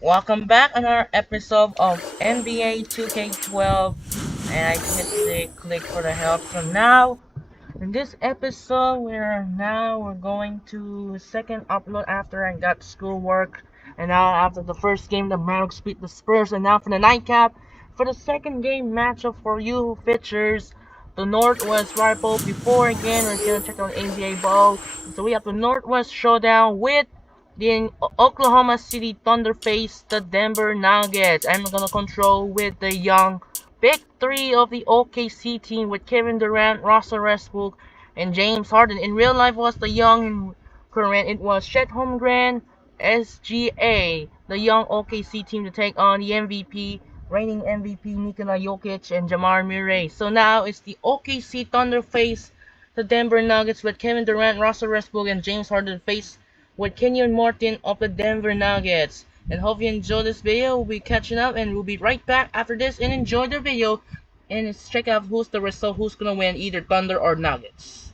Welcome back on our episode of NBA 2K12, and I hit the click for the help. So now, in this episode, we're going to second upload after I got schoolwork, and now after the first game, the Mavericks beat the Spurs, and now for the nightcap, for the second game matchup for you who features the Northwest rival. Before again, we're gonna check out NBA ball. So we have the Northwest showdown with the Oklahoma City Thunder face the Denver Nuggets. I'm gonna control with the young big three of the OKC team with Kevin Durant, Russell Westbrook, and James Harden. In real life was the young and current. It was Chet Holmgren, SGA, the young OKC team to take on the MVP, reigning MVP Nikola Jokic and Jamar Murray. So now it's the OKC Thunder face the Denver Nuggets with Kevin Durant, Russell Westbrook, and James Harden face with Kenyon Martin of the Denver Nuggets. And hope you enjoy this video. We'll be catching up and we'll be right back after this and enjoy the video. And let's check out who's the result, who's gonna win, either Thunder or Nuggets.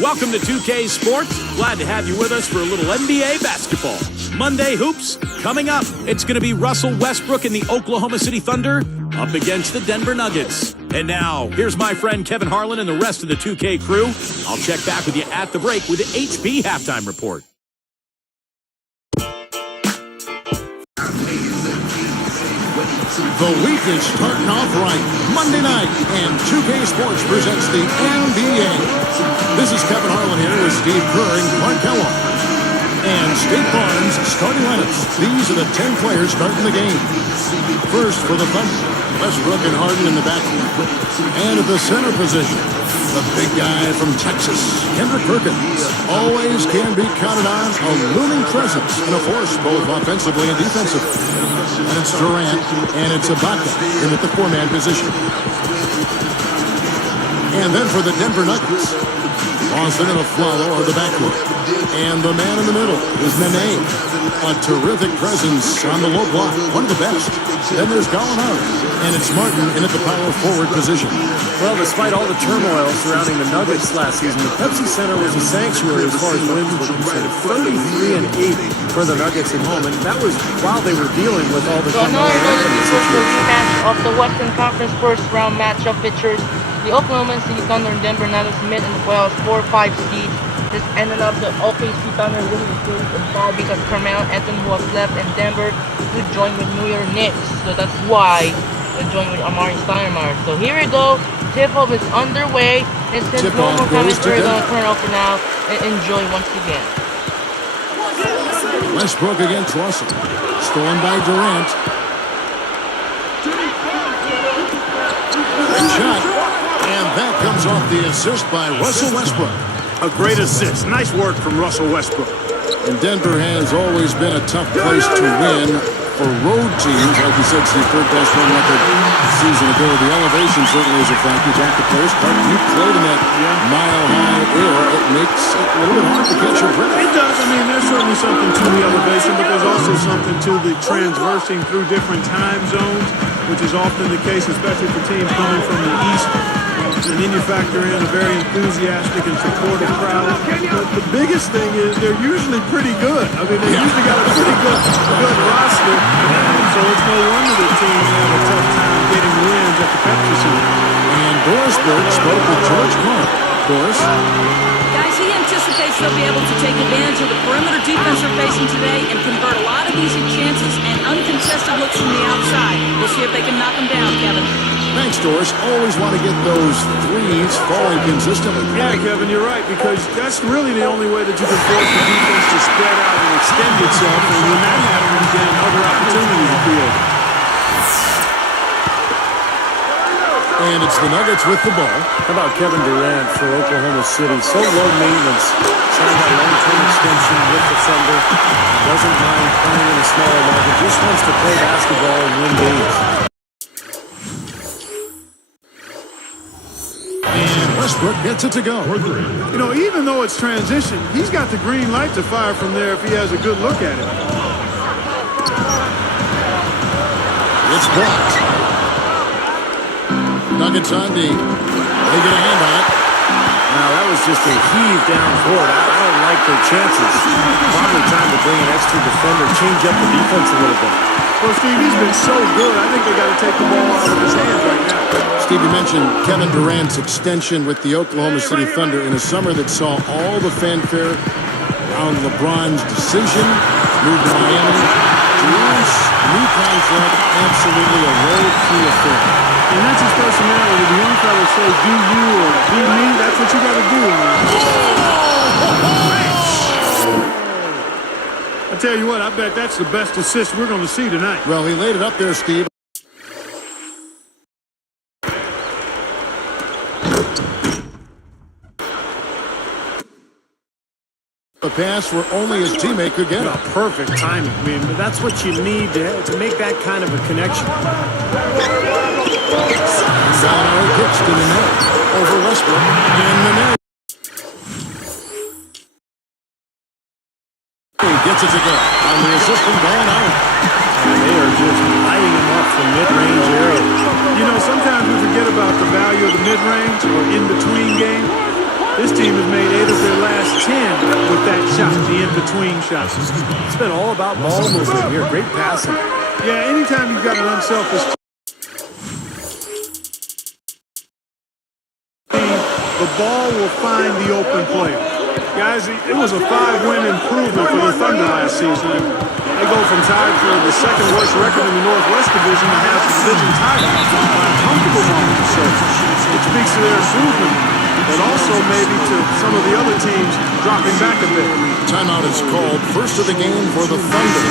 Welcome to 2K Sports. Glad to have you with us for a little NBA basketball. Monday Hoops coming up. It's going to be Russell Westbrook and the Oklahoma City Thunder up against the Denver Nuggets. And now, here's my friend Kevin Harlan and the rest of the 2K crew. I'll check back with you at the break with the HP Halftime Report. The week is starting off right. Monday night, and 2K Sports presents the NBA. This is Kevin Harlan here with Steve Kerr and Clark Kellogg. And State Farm's starting lineups. These are the 10 players starting the game. First for the Thunder, Westbrook and Harden in the backcourt. And at the center position, the big guy from Texas, Kendrick Perkins, always can be counted on, a looming presence and a force both offensively and defensively. And it's Durant, and it's Ibaka in at the four-man position. And then for the Denver Nuggets, Boston and Afflalo are the backcourt. And the man in the middle is Nene, a terrific presence on the low block, one of the best. Then there's Gallinari, and it's Martin in at the power forward position. Well, despite all the turmoil surrounding the Nuggets last season, the Pepsi Center was a sanctuary as far as wins were concerned. 33-8 for the Nuggets at home, and that was while they were dealing with all the So now turmoil we're going in to the the situation. rematch of the Western Conference first round matchup features the Oklahoma City Thunder and Denver Nuggets met in the playoffs 4-5 seed. This ended up the OKC Thunder winning the series in 5 because Carmelo Anthony was left and Denver would join with New York Knicks. So that's why they joined with Amari Stoudemire. So here we go. Tip-off is underway. And since no more comments, we're going to turn off for now and enjoy once again. Westbrook against Russell. Stolen by Durant. Great shot. And that comes off the assist by Russell Westbrook. A great assist. Nice work from Russell Westbrook. And Denver has always been a tough place to win for road teams. Like you said, Steve, third best run record a season ago. The elevation certainly is a factor. Jack the post. You played in that mile-high air. It makes it a little bit hard to catch your breath. It does. I mean, there's certainly something to the elevation, but there's also something to the transversing through different time zones, which is often the case, especially for teams coming from the east. And then you factor in a very enthusiastic and supportive crowd. But the biggest thing is they're usually pretty good. I mean, they usually got a pretty good roster. And so it's no wonder the team have a tough time getting wins at the Pepsi Center. And Dorisburg spoke with George Clark. Doris? Guys, he anticipates they'll be able to take advantage of the perimeter defense they're facing today and convert a lot of easy chances and uncontested looks from the outside. We'll see if they can knock them down, Kevin. Thanks, Doris. Always want to get those threes falling consistently. Yeah, Kevin, you're right, because that's really the only way that you can force the defense to spread out and extend itself, and when that happens, then other opportunities are created. And it's the Nuggets with the ball. How about Kevin Durant for Oklahoma City? So low maintenance. Signed that long-term extension with the Thunder. Doesn't mind playing in a smaller market. Just wants to play basketball and win games. And Westbrook gets it to go. You know, even though it's transition, he's got the green light to fire from there if he has a good look at it. It's blocked. Nuggets on D. They get a hand on it. Now, that was just a heave down court. I don't like their chances. Probably time to bring an extra defender, change up the defense a little bit. Well, Steve, he's been so good. I think they got to take the ball out of his hands right now. Steve, you mentioned Kevin Durant's extension with the Oklahoma City Thunder in a summer that saw all the fanfare around LeBron's decision. Moved to Miami. Durant's new contract, absolutely a low-key affair. And that's his personality. The young fellas say, do you or be me, that's what you got to do. I tell you what, I bet that's the best assist we're going to see tonight. Well, he laid it up there, Steve. A pass where only his teammate could get it. Perfect timing. I mean, that's what you need to make that kind of a connection. Gallinari kicks to Nene over Westbrook, and Nene gets it to go on the assist from Gallinari. They are just lighting him up from mid-range area. You know, sometimes we forget about the value of the mid-range or in-between game. This team has made 8 of their last 10 with that shot, the in-between shot. It's been all about ball movement here. Great passing. Yeah, anytime you've got an unselfish team, the ball will find the open player. Guys, it was a 5-win improvement for the Thunder last season. They go from tied for the second worst record in the Northwest Division to have the division tied by a comfortable margin. So it speaks to their improvement, but also maybe to some of the other teams dropping back a bit. Timeout is called. First of the game for the Thunder.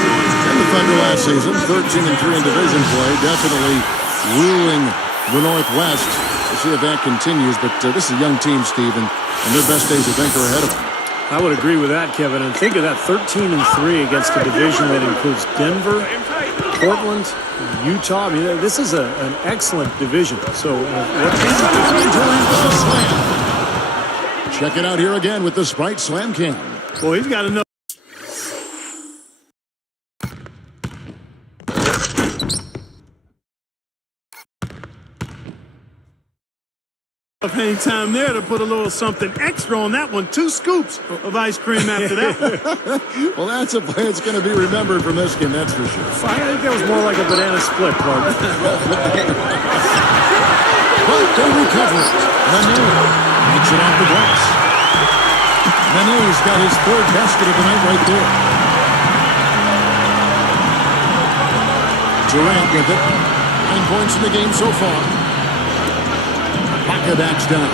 And the Thunder last season, 13-3 in division play, definitely ruling the Northwest. We'll see if that continues, but this is a young team, Steve, and their best days, I think, are ahead of them. I would agree with that, Kevin. And think of that 13-3 against a division that includes Denver, Portland, Utah. I mean, this is an excellent division. So Check it out here again with the Sprite Slam Cam. Well, he's got enough. Any time there to put a little something extra on that one. 2 scoops of ice cream after that one. Well, that's a play that's going to be remembered from this game, that's for sure. I think that was more like a banana split, Clark. But they recover it. Nene makes it off the glass. Nene's got his 3rd basket of the night right there. Durant with it. 9 points in the game so far. Baca backs down.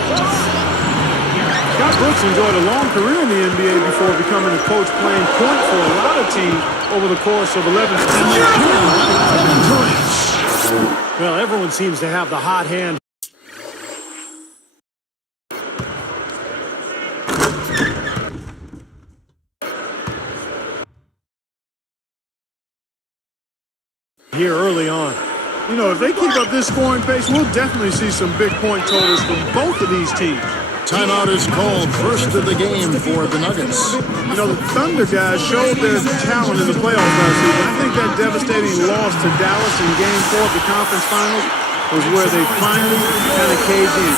Scott Brooks enjoyed a long career in the NBA before becoming a coach playing point for a lot of teams over the course of 11 seasons. Well, everyone seems to have the hot hand. Here early on. You know, if they keep up this scoring pace, we'll definitely see some big point totals from both of these teams. Timeout is called. First of the game for the Nuggets. You know, the Thunder guys showed their talent in the playoffs last season. I think that devastating loss to Dallas in Game 4 of the conference finals was where they finally kind of caved in.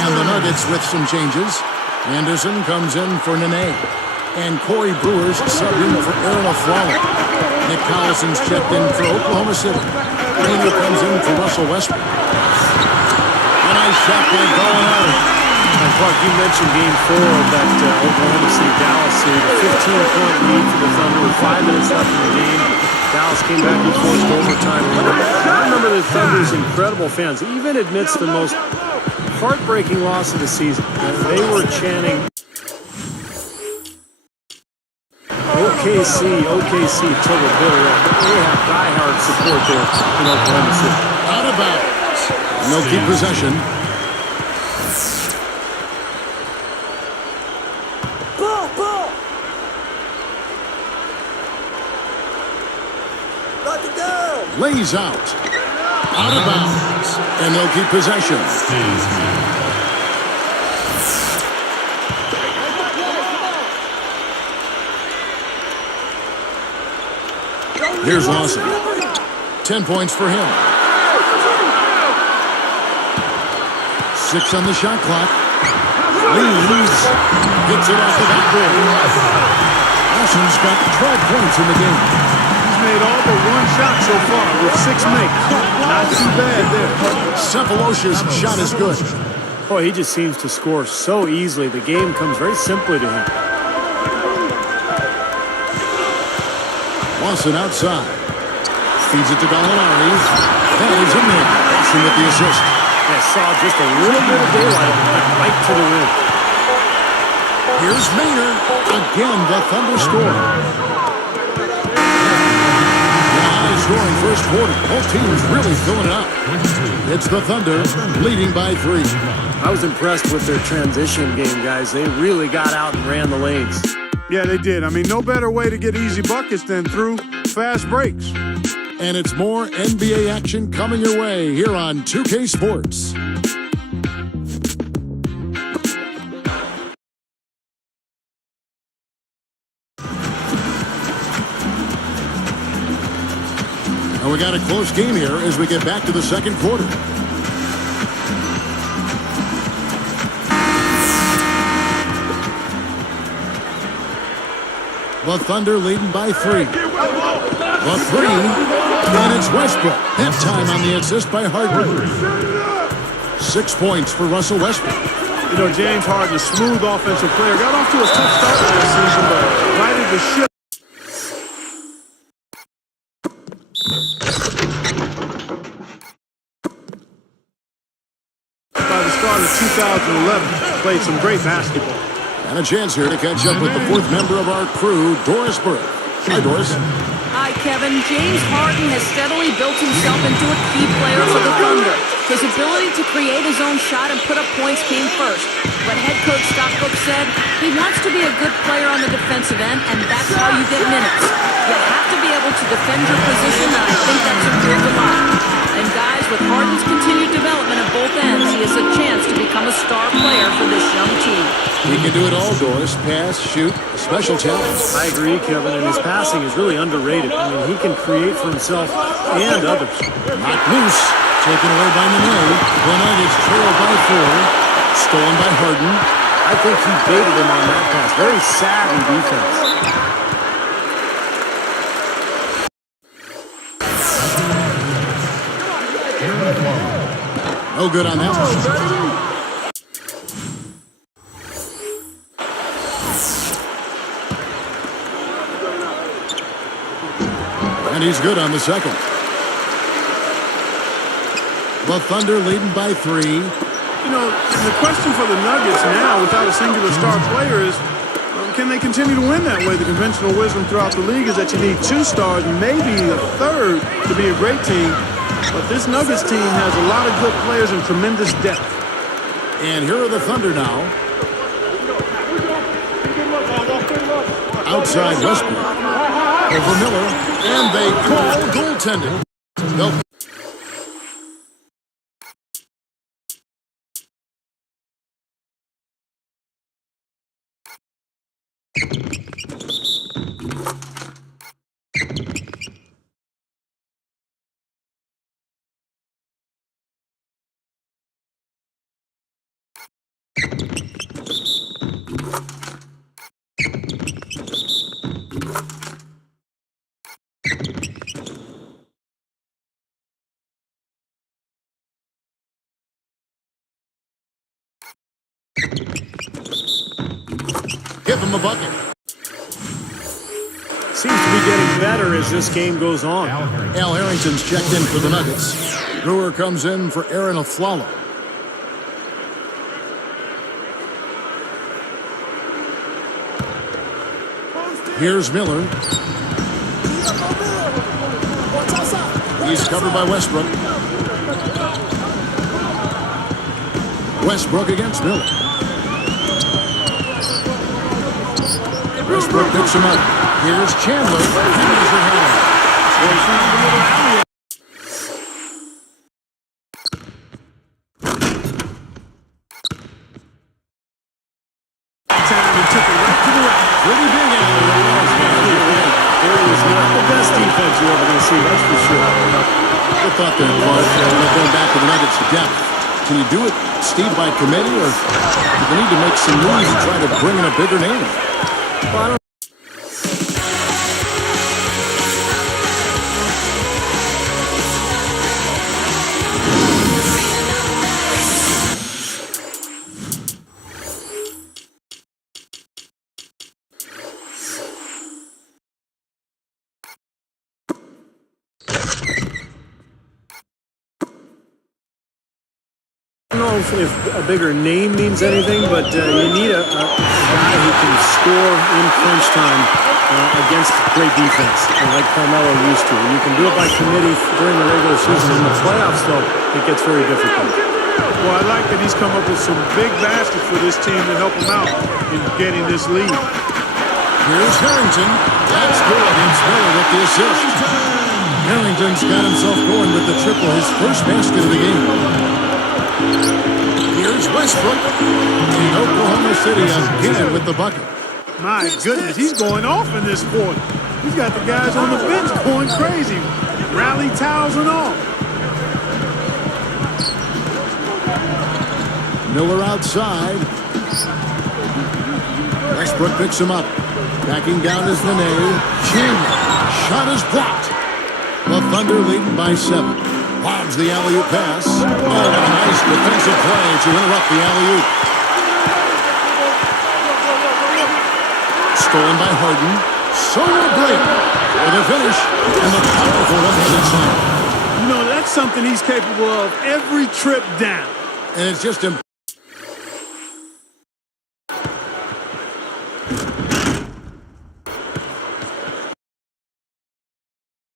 And the Nuggets with some changes. Anderson comes in for Nene. And Corey Brewer's subbed in for Aaron Aflalo. Nick Collison's checked in for Oklahoma City. Rainer comes in for Russell Westbrook. A nice shot by Gallinari. And Clark, you mentioned Game 4 of that Oklahoma City-Dallas series. A 15-point lead for the Thunder with 5 minutes left in the game. Dallas came back and forced overtime. I remember the Thunder's incredible fans, even amidst the most heartbreaking loss of the season. They were chanting, OKC till the bitter end. They have diehard support there in Oklahoma City. Out of bounds. And they'll keep possession. Ball! Knock it down! Lays out. Out of bounds. And they'll keep possession. Here's Lawson. 10 points for him. 6 on the shot clock. Lee leaves Davis gets it off the backboard. Lawson's got 12 points in the game. He's made all but one shot so far with 6 makes. Not too bad there. Cephalosha's shot is good. Boy, he just seems to score so easily. The game comes very simply to him. Lawson outside. Feeds it to Gallinari. That is in there. Lawson with the assist. I saw just a little bit of daylight on that right to the rim. Here's Maynard. Again, the Thunder score. High-scoring first quarter. Both teams really filling it up. It's the Thunder leading by 3. I was impressed with their transition game, guys. They really got out and ran the lanes. Yeah, they did. I mean, no better way to get easy buckets than through fast breaks. And it's more NBA action coming your way here on 2K Sports. And we got a close game here as we get back to the second quarter. The Thunder leading by 3. The 3, and it's Westbrook. That time on the assist by Harden. 6 points for Russell Westbrook. You know, James Harden, a smooth offensive player, got off to a tough start last season, but righted the ship. By the start of 2011, played some great basketball. And a chance here to catch up with the 4th member of our crew, Doris Burke. Hi, Doris. Hi, Kevin. James Harden has steadily built himself into a key player for the Thunder. His ability to create his own shot and put up points came first. But head coach Stockbrook said he wants to be a good player on the defensive end, and that's how you get minutes. You have to be able to defend your position, and I think that's improved a lot. And guys, with Harden's continued development at both ends, he has a chance to become a star player for this young team. He can do it all, Doris. Pass, shoot, special talents. I agree, Kevin, and his passing is really underrated. I mean, he can create for himself and others. Knocked loose. Taken away by Nene. The Nuggets trailed by 4. Stolen by Harden. I think he baited him on that pass. Very savvy defense. No good on that one. And he's good on the second. The Thunder leading by 3. You know, the question for the Nuggets now, without a singular star player, is can they continue to win that way? The conventional wisdom throughout the league is that you need 2 stars, maybe a third, to be a great team. But this Nuggets team has a lot of good players and tremendous depth. And here are the Thunder now. Outside Westbrook. Over Miller. And they call goaltending. They'll give him a bucket. Seems to be getting better as this game goes on. Al Harrington's checked in for the Nuggets. Brewer comes in for Aaron Aflalo. Here's Miller. He's covered by Westbrook. Westbrook against Miller. Westbrook picks him up. Here's Chandler. He's ahead. Pretty big alley. There is not the best defense you're ever going to see, that's for sure. I thought that was going back to the Nuggets' depth. Can you do it, Steve, by committee, or do they need to make some moves and try to bring in a bigger name? Well, I don't know if a bigger name means anything, but you need a guy who can score in crunch time against great defense, like Carmelo used to. You can do it by committee during the regular season. In the playoffs, though, it gets very difficult. Well, I like that he's come up with some big baskets for this team to help him out in getting this lead. Here's Harrington. That's good. It's Miller with the assist. Harrington's got himself going with the triple, his first basket of the game. Here's Westbrook. And Oklahoma City again with the bucket. My goodness, he's going off in this quarter. He's got the guys on the bench going crazy. Rally towels and all. Miller outside. Westbrook picks him up. Backing down is Nene. Chandler. Shot is blocked. The Thunder leading by 7. Lobs the alley-oop pass. Oh, and a nice defensive play to interrupt the alley-oop. Stolen by Harden. Solo break for the finish and the powerful one-handed slam. You know, that's something he's capable of every trip down. And it's just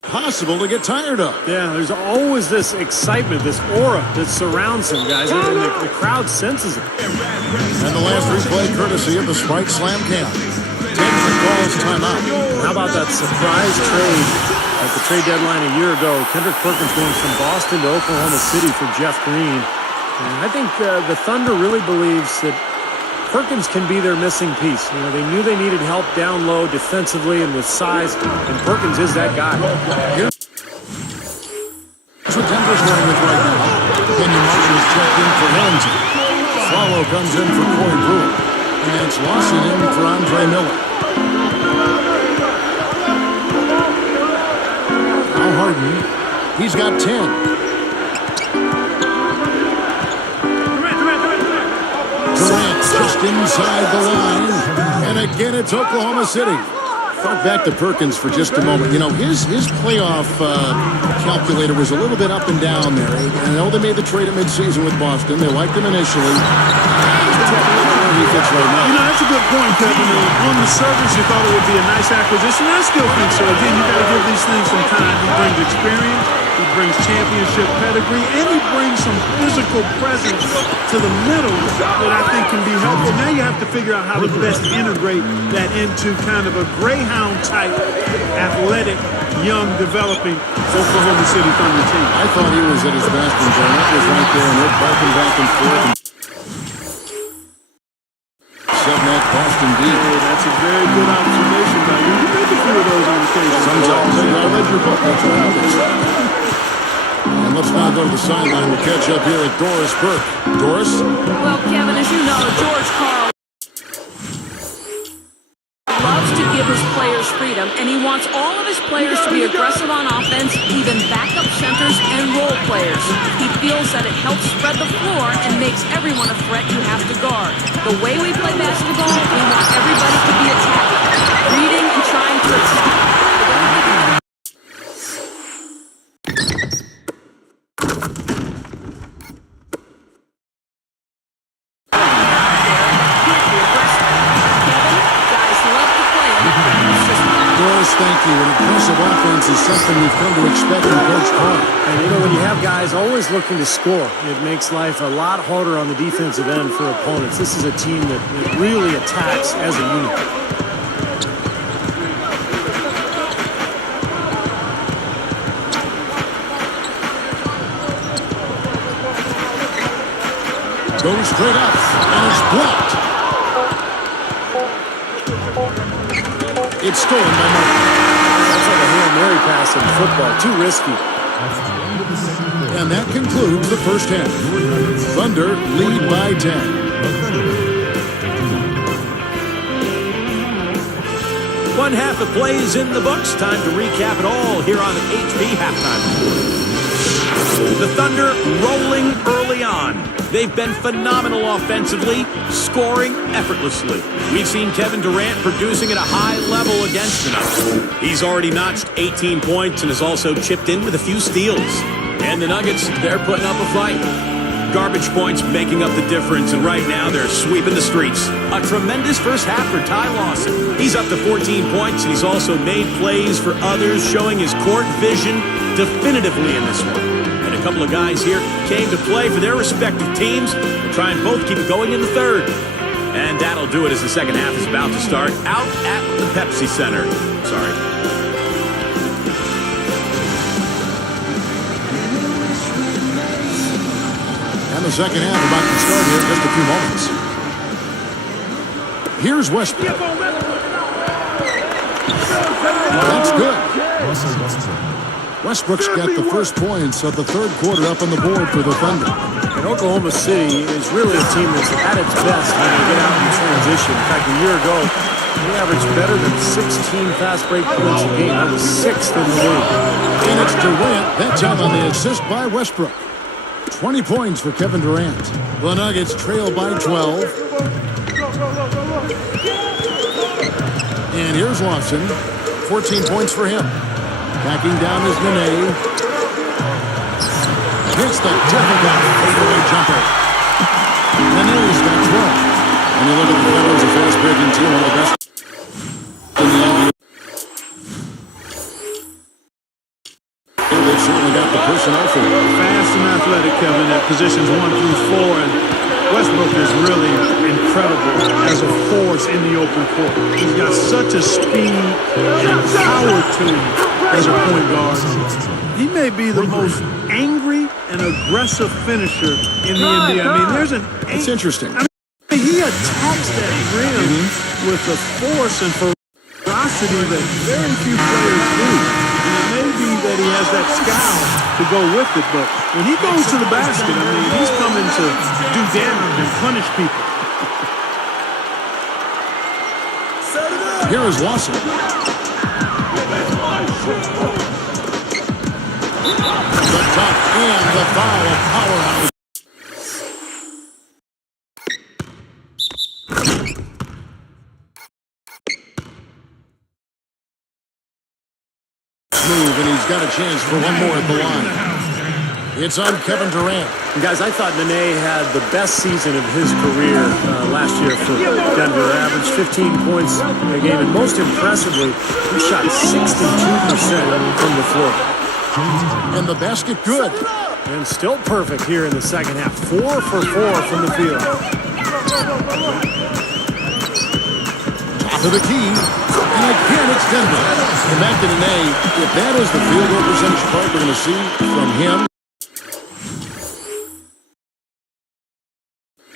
impossible to get tired of. Yeah, there's always this excitement, this aura that surrounds him, guys, and the crowd senses it. And the last replay courtesy of the Sprite Slam Cam. Denver calls timeout. How about that surprise trade at the trade deadline a year ago? Kendrick Perkins going from Boston to Oklahoma City for Jeff Green. And I think the Thunder really believes that Perkins can be their missing piece. You know, they knew they needed help down low defensively and with size, and Perkins is that guy. Here's what Denver's going with right now. Kenyon Martin is checked in for Harrington. Swallow comes in for Corey Brewer. And it's Lawson in for Andre Miller. Now Harden. He's got 10. Durant just inside the line. And again, it's Oklahoma City. Thought back to Perkins for just a moment. You know, his playoff calculator was a little bit up and down there. I know they made the trade at midseason with Boston. They liked him initially. He fits right now. You know, that's a good point, Kevin. On the surface, you thought it would be a nice acquisition. I still think so. Again, you got to give these things some time. He brings experience. He brings championship pedigree, and he brings some physical presence to the middle that I think can be helpful. Now you have to figure out how to best integrate that into kind of a Greyhound-type, athletic, young, developing Oklahoma City Thunder team. I thought he was at his best when Garnett was right there, and they're barking back and forth. Setting that Boston beat. Hey, that's a very good observation by you. You make a few of those on occasion. Sometimes I read your book. That's what happens. And let's now go to the sideline. We'll catch up here at Doris Burke. Doris? Well, Kevin, as you know, George Karl loves to give his players freedom, and he wants all of his players to be aggressive on offense, even backup centers and role players. He feels that it helps spread the floor and makes everyone a threat you have to guard. The way we play basketball, we want everybody to be attacking, reading and trying to attack. Thank you. An impressive offense is something we've come to expect from Coach Karl. And, you know, when you have guys always looking to score, it makes life a lot harder on the defensive end for opponents. This is a team that really attacks as a unit. Goes straight up, and it's blocked. It's stolen by Martin. That's like a Hail Mary pass in football. Too risky. And that concludes the first half. Thunder lead by 10. One half of play is in the books. Time to recap it all here on the HB Halftime Report. The Thunder rolling early on. They've been phenomenal offensively, scoring effortlessly. We've seen Kevin Durant producing at a high level against the Nuggets. He's already notched 18 points and has also chipped in with a few steals. And the Nuggets, they're putting up a fight. Garbage points making up the difference, and right now they're sweeping the streets. A tremendous first half for Ty Lawson. He's up to 14 points, and he's also made plays for others, showing his court vision definitively in this one. And a couple of guys here came to play for their respective teams. We'll try and both keep it going in the third. And that'll do it as the second half is about to start out at the Pepsi Center. Sorry. And the second half about to start here in just a few moments. Here's Westbrook. That's good. Westbrook's got the first points of the third quarter up on the board for the Thunder. And Oklahoma City is really a team that's at its best when they get out in transition. In fact, a year ago, they averaged better than 16 fast break points a game. That was 6th in the league. And it's Durant, that time on the assist by Westbrook. 20 points for Kevin Durant. The Nuggets trail by 12. And here's Lawson. 14 points for him. Backing down is Nene. Hits the difficult fadeaway jumper. Nene's got 12. And you look at the Thunder as a fast-breaking team, one of the best in the NBA. They've certainly got the personnel for it. Fast and athletic, Kevin, at positions 1 through 4. And Westbrook is really incredible as a force in the open court. He's got such a speed and power to him as a point guard. He may be the most angry and aggressive finisher in the NBA. I mean, there's an... It's interesting. I mean, he attacks that rim with a force and ferocity that very few players do. And it may be that he has that scowl to go with it, but when he goes to the basket, I mean, he's coming to do damage and punish people. Here is Lawson. The dunk and the foul, a powerhouse. Move, and he's got a chance for one more at the line. It's on Kevin Durant. And guys, I thought Nene had the best season of his career last year for Denver. Averaged 15 points a game, and most impressively, he shot 62% from the floor. And the basket good. And still perfect here in the second half. 4 for 4 from the field. Top of the key. And again, it's Denver. And back to Nene. If that is the field goal percentage part we're going to see from him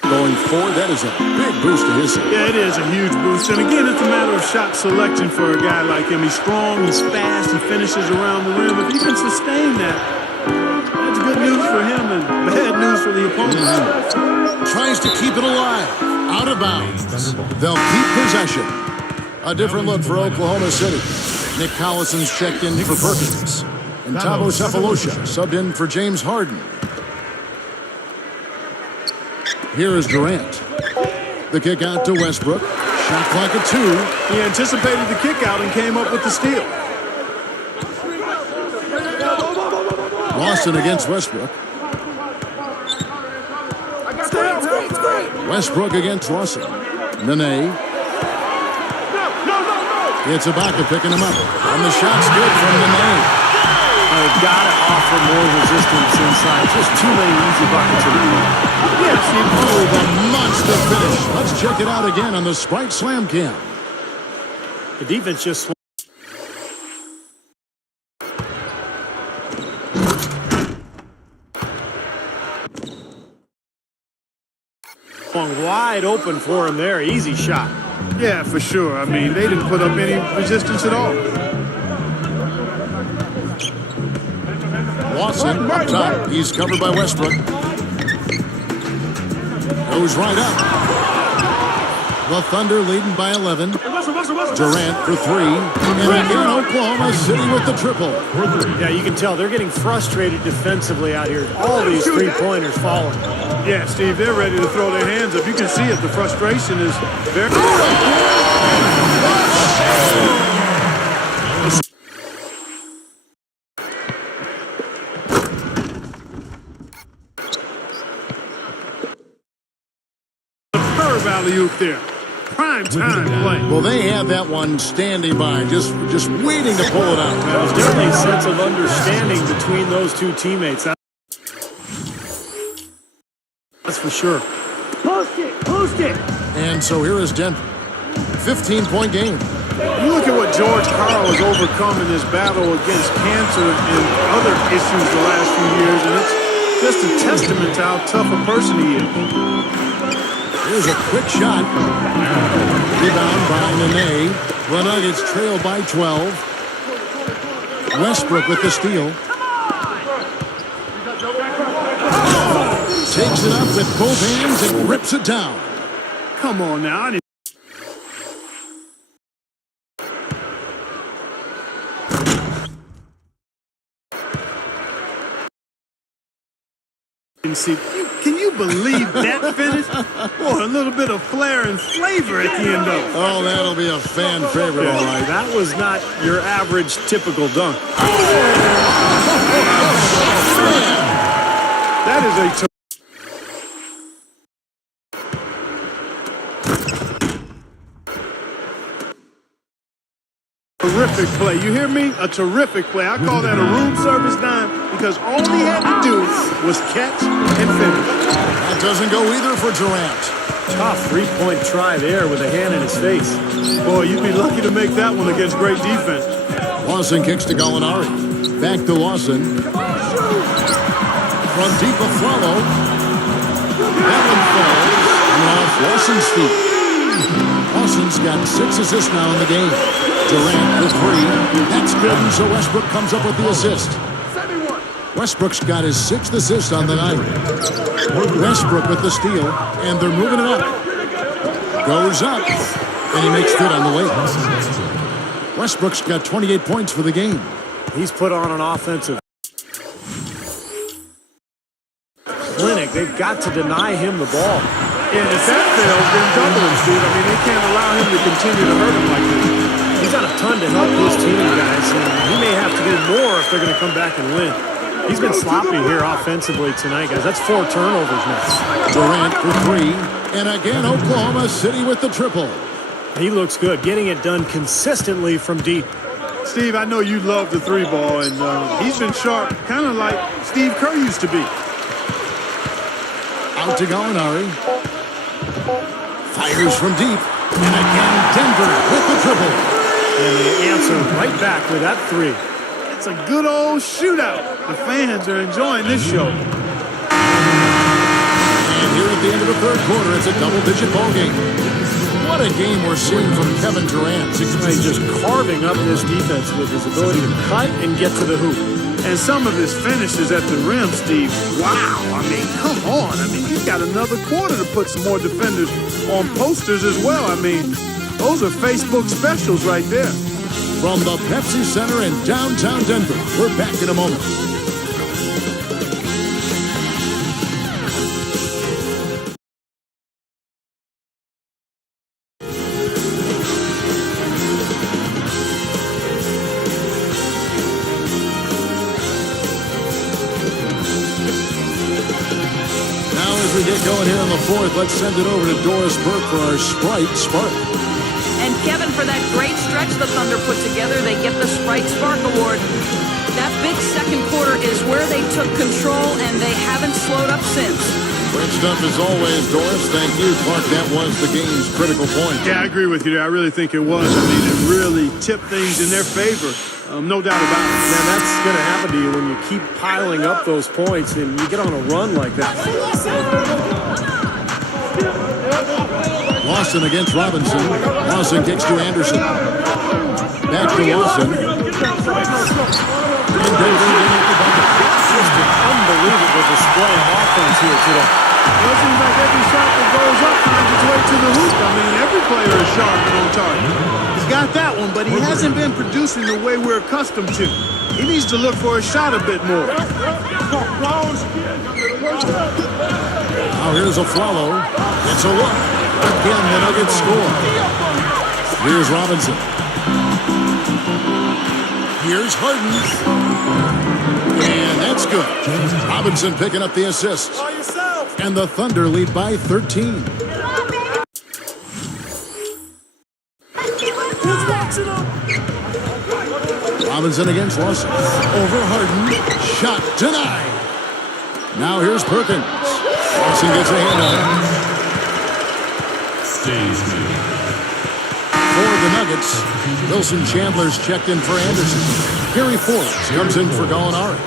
going forward, that is a big boost to his side. Yeah, it is a huge boost. And again, it's a matter of shot selection for a guy like him. He's strong, he's fast, he finishes around the rim. If he can sustain that, that's good news for him and bad news for the opponent. Tries to keep it alive. Out of bounds. They'll keep possession. A different look for Oklahoma City. Nick Collison's checked in for Perkins. And Thabo Sefolosha subbed in for James Harden. Here is Durant. The kick out to Westbrook. Shot clock at 2. He anticipated the kick out and came up with the steal. Lawson against Westbrook. Westbrook against Lawson. Nene. It's Ibaka picking him up. And the shot's good from Nene. They've got to offer more resistance inside. Just too many easy buckets in the game. Yes, oh, the monster finish. Let's check it out again on the Sprite Slam Cam. The defense just swung wide open for him there. Easy shot. Yeah, for sure. I mean, they didn't put up any resistance at all. Lawson up top. He's covered by Westbrook. Goes right up. The Thunder leading by 11. Durant for 3. And again, Oklahoma City with the triple. Yeah, you can tell they're getting frustrated defensively out here. All these three-pointers falling. Yeah, Steve, they're ready to throw their hands up. You can see it. The frustration is very... Alley-oop there. Prime time play. Well, they have that one standing by, just waiting to pull it out. There's definitely a sense of understanding between those two teammates. That's for sure. Post it. And so here is Denver. 15-point game. You look at what George Karl has overcome in this battle against cancer and other issues the last few years, and it's just a testament to how tough a person he is. Here's a quick shot. Rebound by Nene. The Nuggets trail by 12. Westbrook with the steal. Takes it up with both hands and rips it down. Come on now. I didn't see. Can you believe that finish? Boy, a little bit of flair and flavor at the end of it. Oh, that'll be a fan favorite, all right. That was not your average typical dunk. That is a terrific play. You hear me? A terrific play. I call that a room service dime because all he had to do was catch and finish. That doesn't go either for Durant. Tough three-point try there with a hand in his face. Boy, you'd be lucky to make that one against great defense. Lawson kicks to Gallinari. Back to Lawson. From deep a follow. That one falls. And off Lawson's feet. Lawson's got 6 assists now in the game. Durant for 3. That's good, and so Westbrook comes up with the assist. Westbrook's got his 6th assist on the night. Westbrook with the steal, and they're moving it up. Goes up, and he makes good on the way. Westbrook's got 28 points for the game. He's put on an offensive clinic. They've got to deny him the ball. And if that fails, then double him, Steve. I mean, they can't allow him to continue to hurt him like this. He's done a ton to help his team, guys, and he may have to do more if they're going to come back and win. He's been sloppy here offensively tonight, guys. That's 4 turnovers now. Durant for 3, and again Oklahoma City with the triple. He looks good, getting it done consistently from deep. Steve, I know you love the 3-ball, and he's been sharp, kind of like Steve Kerr used to be. Out to Gallinari. Fires from deep, and again Denver with the triple. And the answer right back with that 3. It's a good old shootout. The fans are enjoying this show. And here at the end of the 3rd quarter, it's a double-digit ball game. What a game we're seeing from Kevin Durant. He's just carving up this defense with his ability to cut and get to the hoop. And some of his finishes at the rim, Steve, wow. I mean, come on. I mean, he's got another quarter to put some more defenders on posters as well. I mean, those are Facebook specials right there. From the Pepsi Center in downtown Denver, we're back in a moment. Now as we get going here in the 4th, let's send it over to Doris Burke for our Sprite Spark. And Kevin, for that great stretch the Thunder put together, they get the Sprite Spark Award. That big second quarter is where they took control, and they haven't slowed up since. Great stuff as always, Doris. Thank you, Clark. That was the game's critical point. Yeah, I agree with you there. I really think it was. I mean, it really tipped things in their favor. No doubt about it. Man, that's going to happen to you when you keep piling up those points and you get on a run like that. Lawson against Robinson. Lawson kicks to Anderson. Back to Lawson. And Denver getting the bucket. Just an unbelievable display of offense here today. Well, it seems like every shot that goes up finds its way to the hoop. I mean, every player is sharp and on target. He's got that one, but he hasn't been producing the way we're accustomed to. He needs to look for a shot a bit more. Now here's a follow. It's a look. Again, the Nuggets score. Here's Robinson. Here's Harden. And that's good. Robinson picking up the assist. And the Thunder lead by 13. Robinson against Lawson. Over Harden. Shot denied. Now here's Perkins. Lawson gets a hand on it. For the Nuggets, Wilson Chandler's checked in for Anderson. Gary Forbes comes in for Gallinari.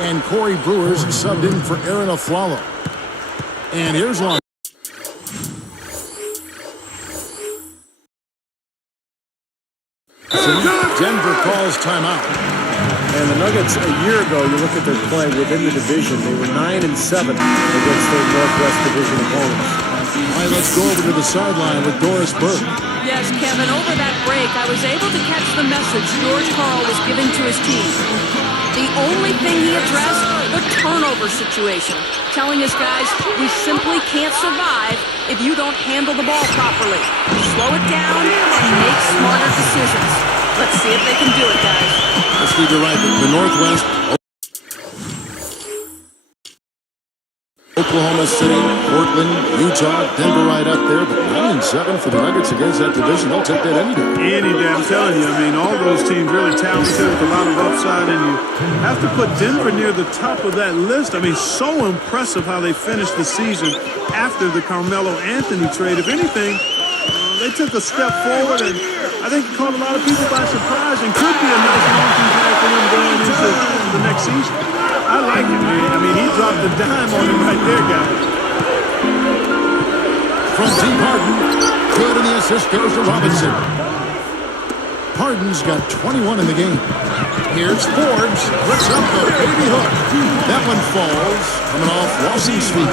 And Corey Brewer's subbed in for Aaron Aflalo. And here's Long. Denver calls timeout. And the Nuggets, a year ago, you look at their play within the division, they were 9-7 against their Northwest Division opponents. All right, let's go over to the sideline with Doris Burke. Yes, Kevin, over that break, I was able to catch the message George Karl was giving to his team. The only thing he addressed, the turnover situation, telling his guys, we simply can't survive if you don't handle the ball properly. Slow it down and make smarter decisions. Let's see if they can do it, guys. Let's leave you right. The Northwest, Oklahoma City, Portland, Utah, Denver right up there. But 9-7 for the Nuggets against that division. They'll take that any day. Any day, I'm telling you. I mean, all those teams really talented with a lot of upside, and you have to put Denver near the top of that list. I mean, so impressive how they finished the season after the Carmelo Anthony trade. If anything, they took a step forward, and I think it caught a lot of people by surprise and could be a nice launching pad for them going into the next season. I like it, man. I mean, he dropped the dime on him right there, guys. From T. Harden, good, and the assist goes to Robinson. Harden's got 21 in the game. Here's Forbes, puts up the baby hook. That one falls, coming off Lawson's feet.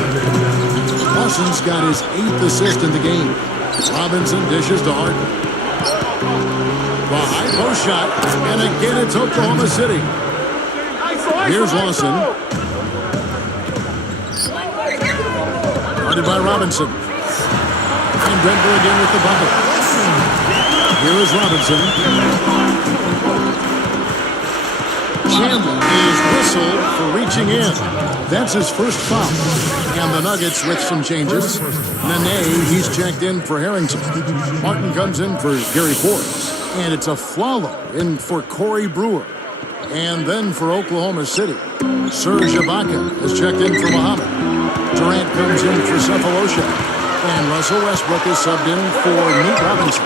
Lawson's got his 8th assist in the game. Robinson dishes to Harden. The high post shot, and again it's Oklahoma City. Here's Lawson. Guarded by Robinson. And Denver again with the bucket. Here is Robinson. Chandler is whistled for reaching in. That's his first foul. And the Nuggets with some changes. Nene, he's checked in for Harrington. Martin comes in for Gary Forbes. And it's Aflalo in for Corey Brewer. And then for Oklahoma City, Serge Ibaka has checked in for Muhammad. Durant comes in for Cephalosha. And Russell Westbrook is subbed in for Nate Robinson.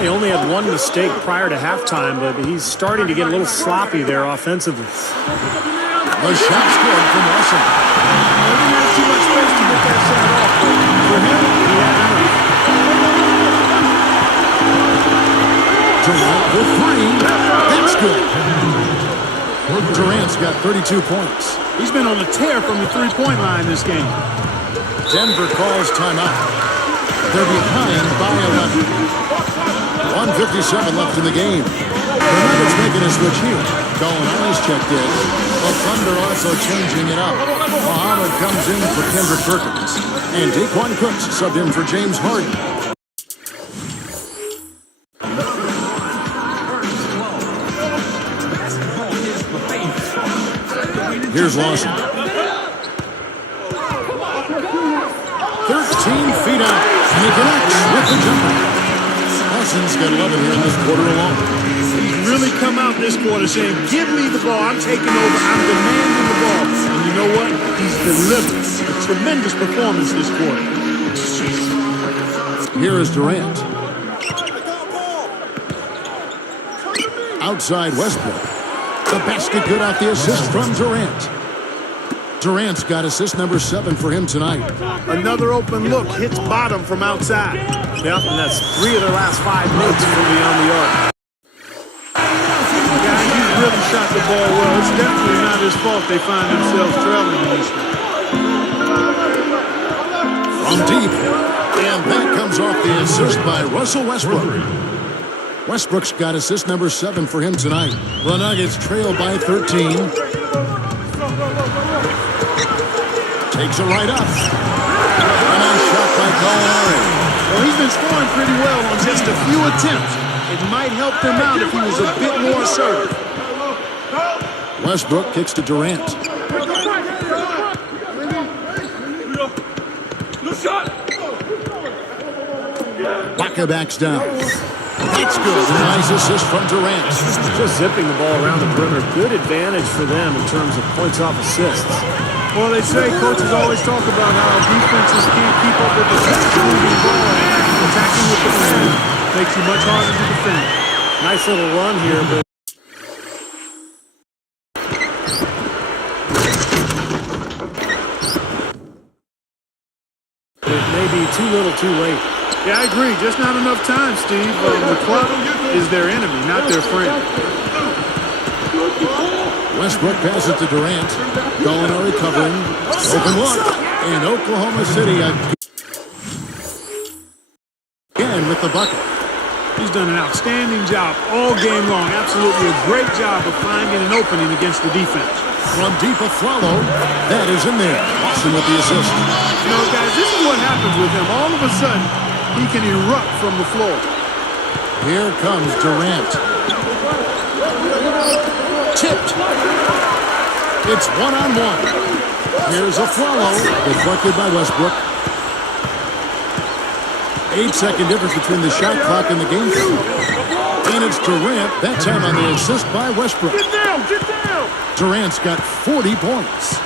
He only had one mistake prior to halftime, but he's starting to get a little sloppy there offensively. The shot's good from Russell. He didn't have too much space to get that shot off. For him, he had enough. Durant with 3. That's good. Durant's got 32 points. He's been on a tear from the three-point line this game. Denver calls timeout. They're behind by 11. 1:57 left in the game. The Nuggets making a switch here. Gallinari's checked in. The Thunder also changing it up. Muhammad comes in for Kendrick Perkins. And Daquan Cooks subbed in for James Harden. Here's Lawson. 13 feet out. And he connects with the jumper. Lawson's got 11 here in this quarter alone. He's really come out this quarter saying, give me the ball. I'm taking over. I'm demanding the ball. And you know what? He's delivered. A tremendous performance this quarter. Here is Durant. Outside Westbrook. The basket good out the assist from Durant. Durant's got assist number 7 for him tonight. Another open look. Hits bottom from outside. Yep, and that's 3 of their last 5 minutes from beyond the arc. Guys, he's really shot the ball well. It's definitely not his fault they find themselves trailing in this one. From deep, and that comes off the assist by Russell Westbrook. Westbrook's got assist number 7 for him tonight. The Nuggets trail by 13. Takes it right up. A nice shot by Gallinari. Well, he's been scoring pretty well on just a few attempts. It might help them out if he was a bit more assertive. Westbrook kicks to Durant. Baca backs down. That's good. A nice assist from Durant. Just zipping the ball around the perimeter. Good advantage for them in terms of points off assists. Well, they say coaches always talk about how defenses can't keep up with the fast-moving ball. Attacking with the man makes you much harder to defend. Nice little run here, but it may be too little too late. Yeah, I agree. Just not enough time, Steve. The clock is their enemy, not their friend. Westbrook passes to Durant. Gallinari covering. Open look. And Oklahoma City again with the bucket. He's done an outstanding job all game long. Absolutely a great job of finding an opening against the defense. From deep a Flalo. That is in there. Austin with the assist. You know, guys, this is what happens with him. All of a sudden, he can erupt from the floor. Here comes Durant. Tipped. It's one-on-one. Here's a Flalo. Deflected by Westbrook. 8-second difference between the shot clock and the game clock. And it's Durant, that time on the assist by Westbrook. Get down, get down! Durant's got 40 points.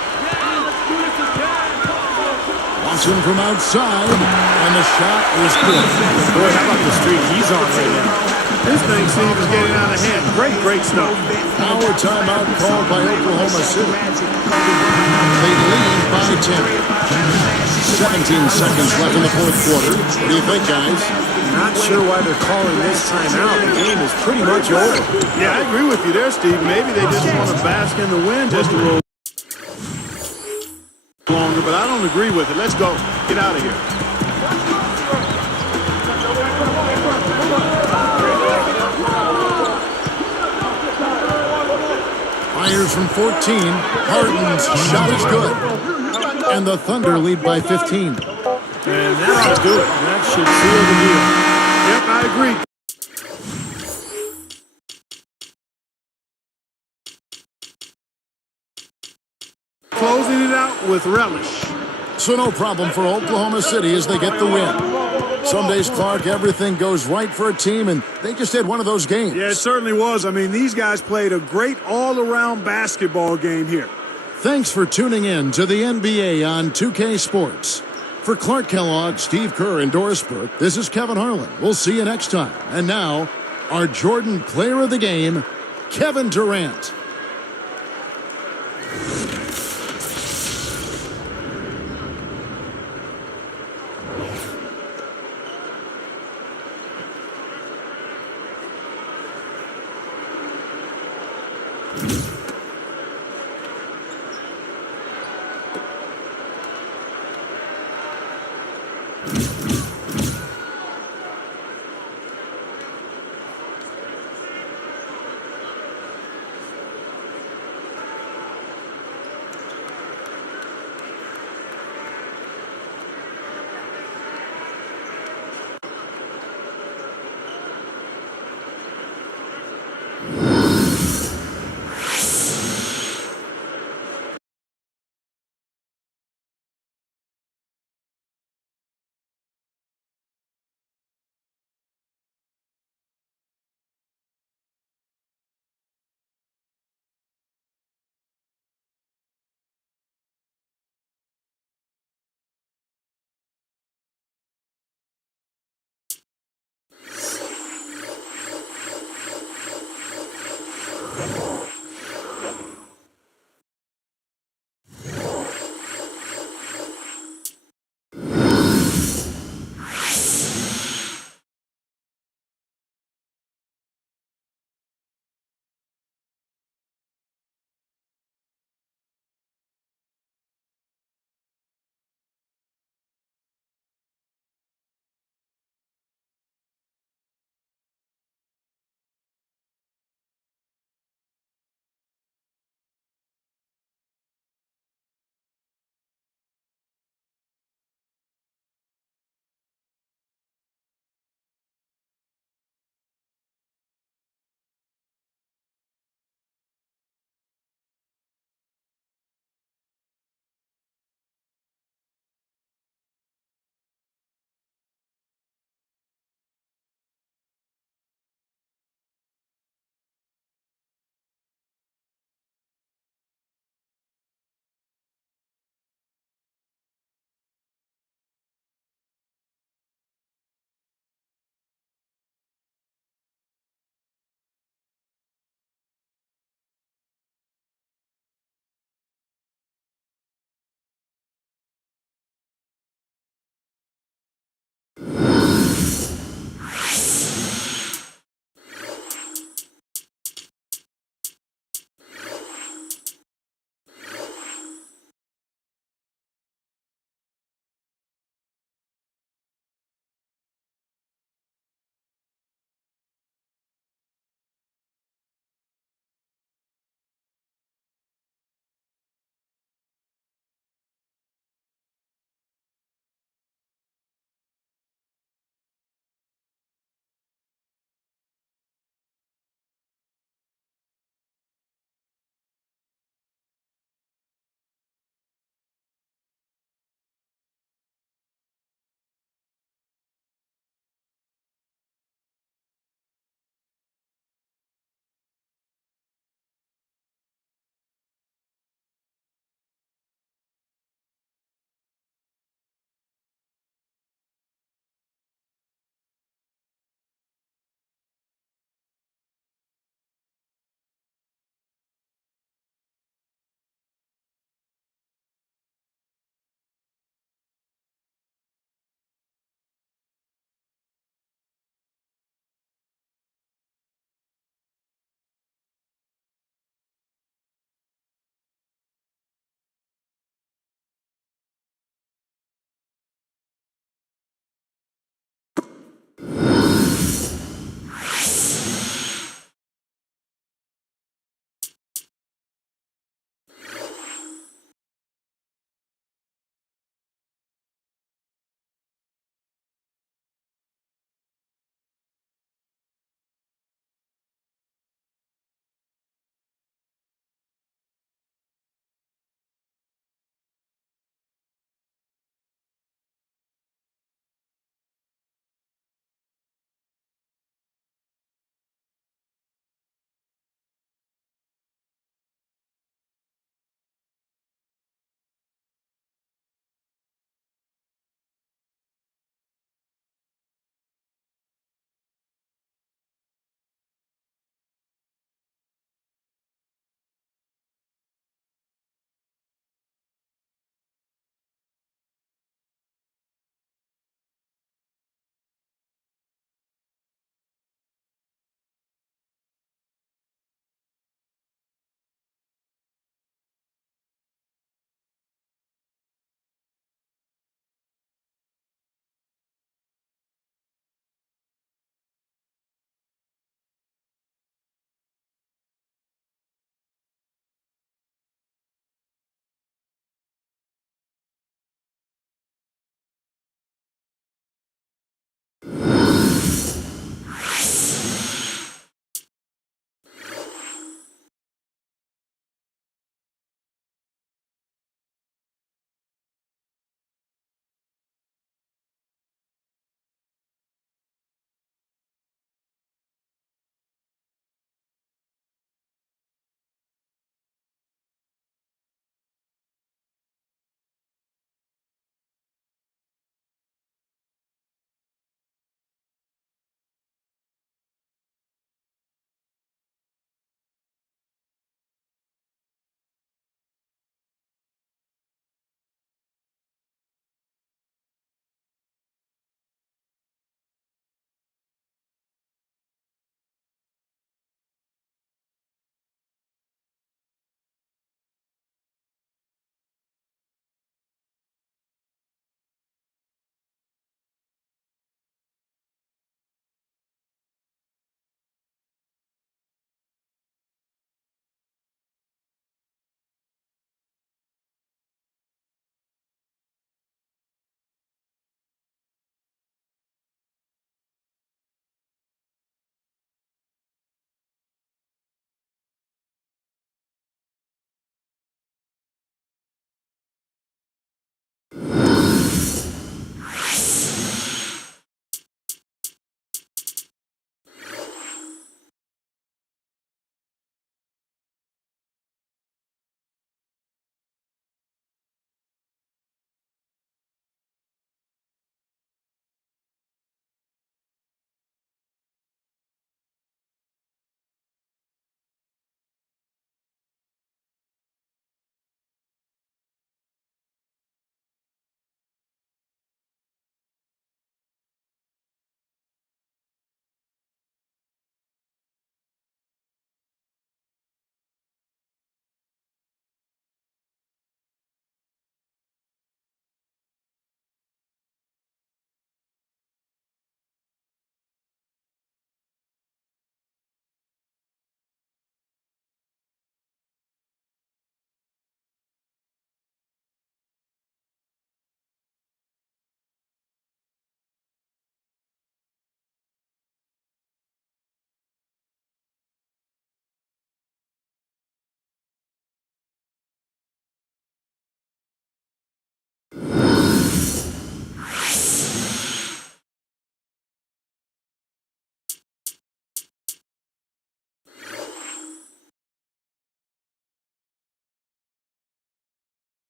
Watson from outside, and the shot is good. Boy, how about the streak he's on right now? This thing, Steve, is getting out of hand. Great stuff. Our timeout called by Oklahoma City. They lead by 10. 17 seconds left in the fourth quarter. What do you think, guys? Not sure why they're calling this timeout. The game is pretty much over. Yeah, I agree with you there, Steve. Maybe they just want to bask in the wind just a little longer, but I don't agree with it. Let's go. Get out of here. Fires from 14. Harden's shot is good. And the Thunder lead by 15. And that ought to do it. That should seal the deal. Yep, I agree. Closing it out with relish. So no problem for Oklahoma City as they get the win. Some days, Clark, everything goes right for a team, and they just had one of those games. Yeah, it certainly was. I mean, these guys played a great all-around basketball game here. Thanks for tuning in to the NBA on 2K Sports. For Clark Kellogg, Steve Kerr, and Doris Burke, this is Kevin Harlan. We'll see you next time. And now, our Jordan Player of the Game, Kevin Durant.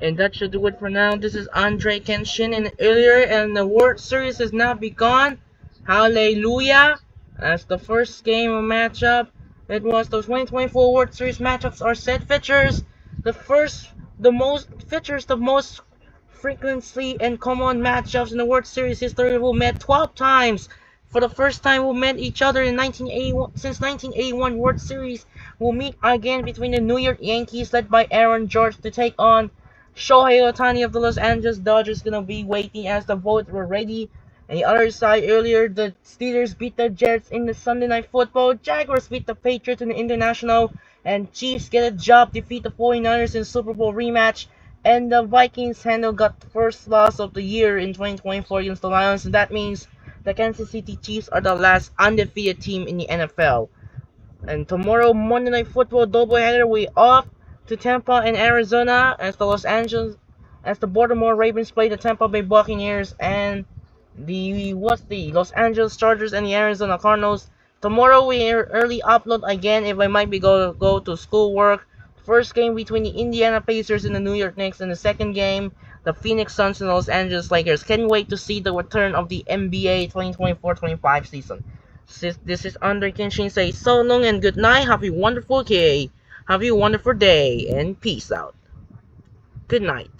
And that should do it for now. This is Andre Kenshin, and earlier, and the World Series has now begun. Hallelujah! As the first game of matchup, it was the 2024 World Series matchups are set features. The most frequently and common matchups in the World Series history who met 12 times. For the first time, who met each other in 1981 since 1981 World Series will meet again between the New York Yankees led by Aaron Judge to take on Shohei Ohtani of the Los Angeles Dodgers. Gonna be waiting as the votes were ready. And the other side earlier, the Steelers beat the Jets in the Sunday Night Football. Jaguars beat the Patriots in the International. And Chiefs get a job, defeat the 49ers in Super Bowl rematch. And the Vikings got the first loss of the year in 2024 against the Lions. And that means the Kansas City Chiefs are the last undefeated team in the NFL. And tomorrow, Monday Night Football doubleheader, we off to Tampa and Arizona as the Baltimore Ravens play the Tampa Bay Buccaneers and the Los Angeles Chargers and the Arizona Cardinals. Tomorrow we early upload again if I might be go to school work. First game between the Indiana Pacers and the New York Knicks, and the second game the Phoenix Suns and the Los Angeles Lakers. Can't wait to see the return of the NBA 2024-25 season. This is Andre Kenshin say so long and good night. Have a wonderful day. Have a wonderful day and peace out. Good night.